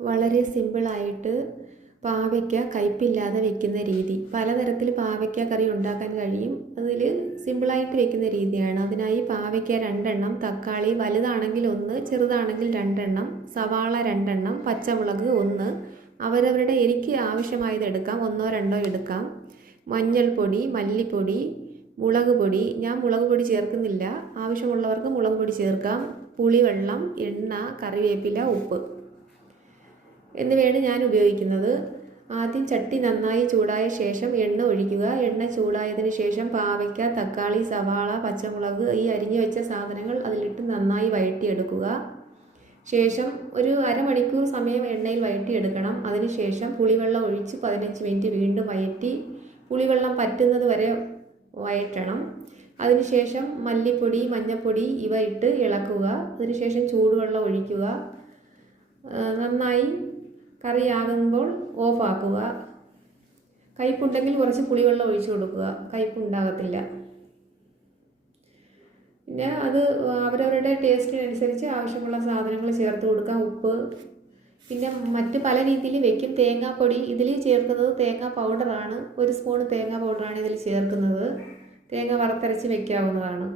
വളരെ സിമ്പിളായിട്ട് പാവയ്ക്ക കയ്പില്ലാതെ വെക്കുന്ന രീതി. പലതരത്തിൽ പാവയ്ക്ക കറി ഉണ്ടാക്കാൻ കഴിയും. അതിൽ സിമ്പിളായിട്ട് വെക്കുന്ന രീതിയാണ്. അതിനായി പാവയ്ക്ക 2 എണ്ണം, തക്കാളി വലുതാണെങ്കിൽ 1, ചെറുതാണെങ്കിൽ 2 എണ്ണം, സവാള 2 എണ്ണം, പച്ചമുളക് 1, അവരവരുടെ എരിക്ക് ആവശ്യമായത് എടുക്കാം, 1ഓ 2ഓ എടുക്കാം. മഞ്ഞൾപ്പൊടി, മല്ലിപ്പൊടി, മുളക് പൊടി. ഞാൻ മുളക് പൊടി ചേർക്കുന്നില്ല, ആവശ്യമുള്ളവർക്ക് മുളക് പൊടി ചേർക്കാം. പുളിവെള്ളം, എണ്ണ, കറിവേപ്പില, ഉപ്പ് എന്നിവയാണ് ഞാൻ ഉപയോഗിക്കുന്നത്. ആദ്യം ചട്ടി നന്നായി ചൂടായ ശേഷം എണ്ണ ഒഴിക്കുക. എണ്ണ ചൂടായതിനു ശേഷം പാവയ്ക്ക, തക്കാളി, സവാള, പച്ചമുളക് ഈ അരിഞ്ഞു വെച്ച സാധനങ്ങൾ അതിലിട്ട് നന്നായി വഴറ്റിയെടുക്കുക. ശേഷം ഒരു അരമണിക്കൂർ സമയം എണ്ണയിൽ വഴറ്റിയെടുക്കണം. അതിനുശേഷം പുളിവെള്ളം ഒഴിച്ച് 15 മിനിറ്റ് വീണ്ടും വഴറ്റി പുളിവെള്ളം പറ്റുന്നത് വരെ വഴറ്റണം. അതിനുശേഷം മല്ലിപ്പൊടി, മഞ്ഞൾപ്പൊടി ഇവ ഇട്ട് ഇളക്കുക. അതിനുശേഷം ചൂടുവെള്ളം ഒഴിക്കുക. നന്നായി കറിയാകുമ്പോൾ ഓഫാക്കുക. കയ്പുണ്ടെങ്കിൽ കുറച്ച് പുളിവെള്ളം ഒഴിച്ചു കൊടുക്കുക, കയ്പുണ്ടാകത്തില്ല. പിന്നെ അത് അവരവരുടെ ടേസ്റ്റിനനുസരിച്ച് ആവശ്യമുള്ള സാധനങ്ങൾ ചേർത്ത് കൊടുക്കാം. ഉപ്പ്. പിന്നെ മറ്റ് പല രീതിയിൽ വെക്കും. തേങ്ങാപ്പൊടി ഇതിൽ ചേർക്കുന്നത് തേങ്ങാ പൗഡറാണ്. 1 സ്പൂൺ തേങ്ങാ പൗഡറാണ് ഇതിൽ ചേർക്കുന്നത്. തേങ്ങ വറുത്തരച്ച് വെക്കാവുന്നതാണ്.